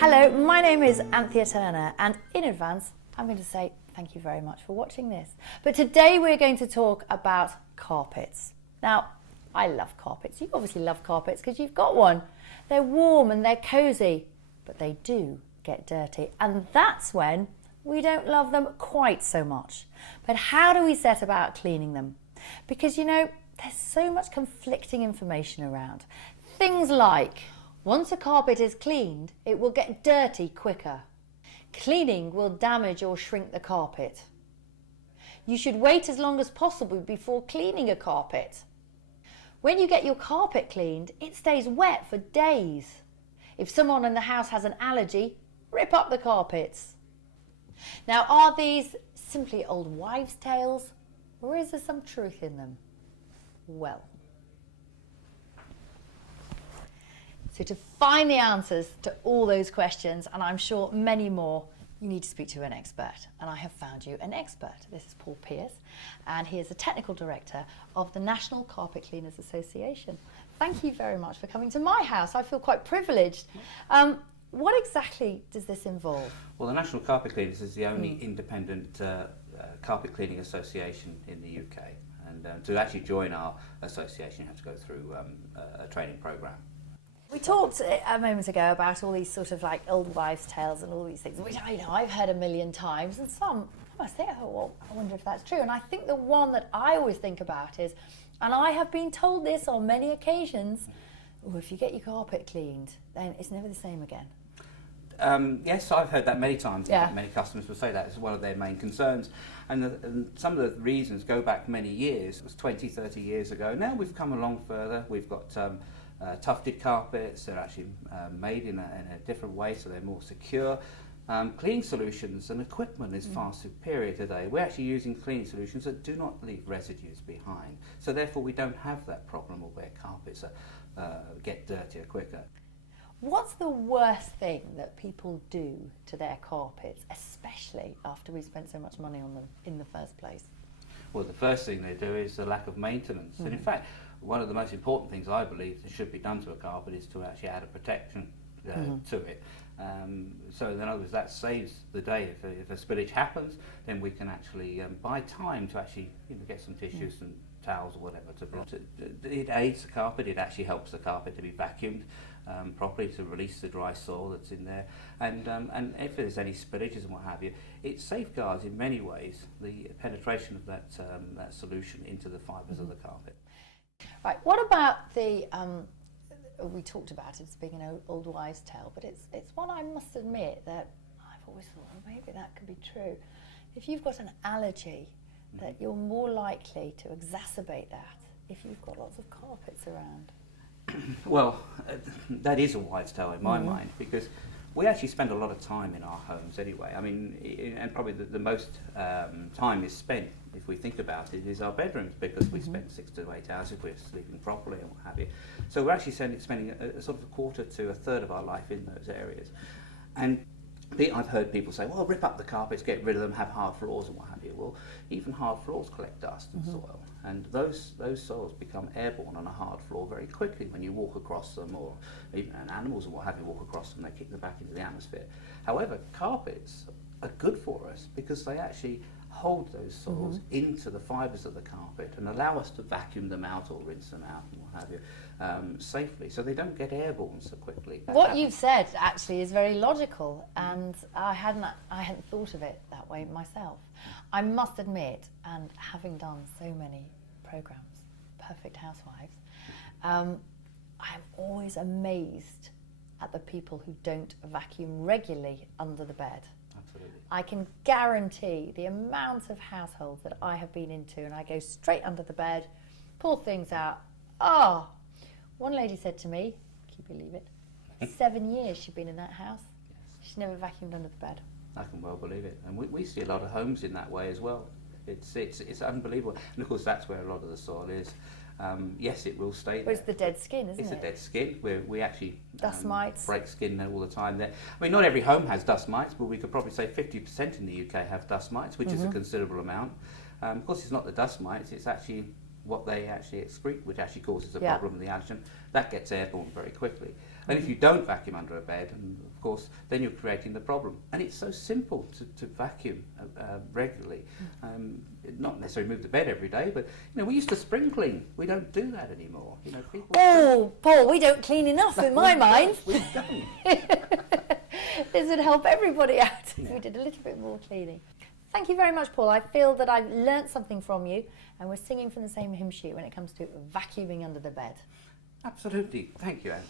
Hello, my name is Anthea Turner, and in advance I'm going to say thank you very much for watching this. But today we're going to talk about carpets. Now, I love carpets. You obviously love carpets because you've got one. They're warm and they're cosy, but they do get dirty, and that's when we don't love them quite so much. But how do we set about cleaning them? Because, you know, there's so much conflicting information around. Things like, once a carpet is cleaned, it will get dirty quicker. Cleaning will damage or shrink the carpet. You should wait as long as possible before cleaning a carpet. When you get your carpet cleaned, it stays wet for days. If someone in the house has an allergy, rip up the carpets. Now, are these simply old wives' tales, or is there some truth in them? Well, so to find the answers to all those questions, and I'm sure many more, you need to speak to an expert. And I have found you an expert. This is Paul Pearce, and he is the Technical Director of the National Carpet Cleaners Association. Thank you very much for coming to my house. I feel quite privileged. What exactly does this involve? Well, the National Carpet Cleaners is the only independent carpet cleaning association in the UK. And to actually join our association, you have to go through a training programme. We talked a moment ago about all these sort of like old wives' tales and all these things, which I know I've heard a million times, and some I must say, oh, well, I wonder if that's true. And I think the one that I always think about is, and I have been told this on many occasions, oh, if you get your carpet cleaned, then it's never the same again. Yes, I've heard that many times. Yeah. Many customers will say that it's one of their main concerns. And some of the reasons go back many years. It was 20, 30 years ago. Now we've come along further. We've got tufted carpets. They're actually made in a different way, so they're more secure. Cleaning solutions and equipment is far superior today. We're actually using cleaning solutions that do not leave residues behind. So therefore we don't have that problem of where carpets get dirtier quicker. What's the worst thing that people do to their carpets, especially after we've spent so much money on them in the first place? Well, the first thing they do is the lack of maintenance. And in fact, one of the most important things I believe that should be done to a carpet is to actually add a protection to it. So in other words, that saves the day. If a spillage happens, then we can actually buy time to actually get some tissues and towels or whatever to block it. It aids the carpet. It actually helps the carpet to be vacuumed properly to release the dry soil that's in there. And if there's any spillages and what have you, it safeguards in many ways the penetration of that solution into the fibres of the carpet. Right. What about the? We talked about it as being an old wives' tale, but it's one I must admit that I've always thought, well, maybe that could be true. If you've got an allergy, that you're more likely to exacerbate that if you've got lots of carpets around. Well, that is a wives' tale in my mind, because we actually spend a lot of time in our homes anyway. I mean, and probably the most time is spent, if we think about it, is our bedrooms, because we spend 6 to 8 hours if we're sleeping properly and what have you. So we're actually spending a sort of a quarter to a third of our life in those areas. And I've heard people say, well, rip up the carpets, get rid of them, have hard floors and what have you. Well, even hard floors collect dust and soil, and those soils become airborne on a hard floor very quickly when you walk across them, or even animals and what have you walk across them, they kick them back into the atmosphere. However, carpets are good for us because they actually hold those soils into the fibres of the carpet and allow us to vacuum them out or rinse them out and what have you safely, so they don't get airborne so quickly. What you've said actually is very logical, and I hadn't thought of it that way myself. I must admit, and having done so many programmes, Perfect Housewives, I am always amazed at the people who don't vacuum regularly under the bed. Absolutely. I can guarantee the amount of households that I have been into, and I go straight under the bed, pull things out. One lady said to me, can you believe it, 7 years she'd been in that house. She's never vacuumed under the bed. I can well believe it, and we see a lot of homes in that way as well. It's unbelievable, and of course that's where a lot of the soil is. Yes, it will stay there. Well, it's the dead skin, isn't it? It's a dead skin. We actually dust mites. Break skin all the time there. I mean, not every home has dust mites, but we could probably say 50% in the UK have dust mites, which is a considerable amount. Of course, it's not the dust mites, it's actually what they actually excrete, which actually causes a problem with the allergen. That gets airborne very quickly. And if you don't vacuum under a bed, and of course, then you're creating the problem. And it's so simple to vacuum regularly. Not necessarily move the bed every day, but we used to spring clean. We don't do that anymore. People. Oh, Paul, we don't clean enough in my mind. We don't. This would help everybody out if we did a little bit more cleaning. Thank you very much, Paul. I feel that I've learnt something from you, and we're singing from the same hymn sheet when it comes to vacuuming under the bed. Absolutely. Thank you, Anne.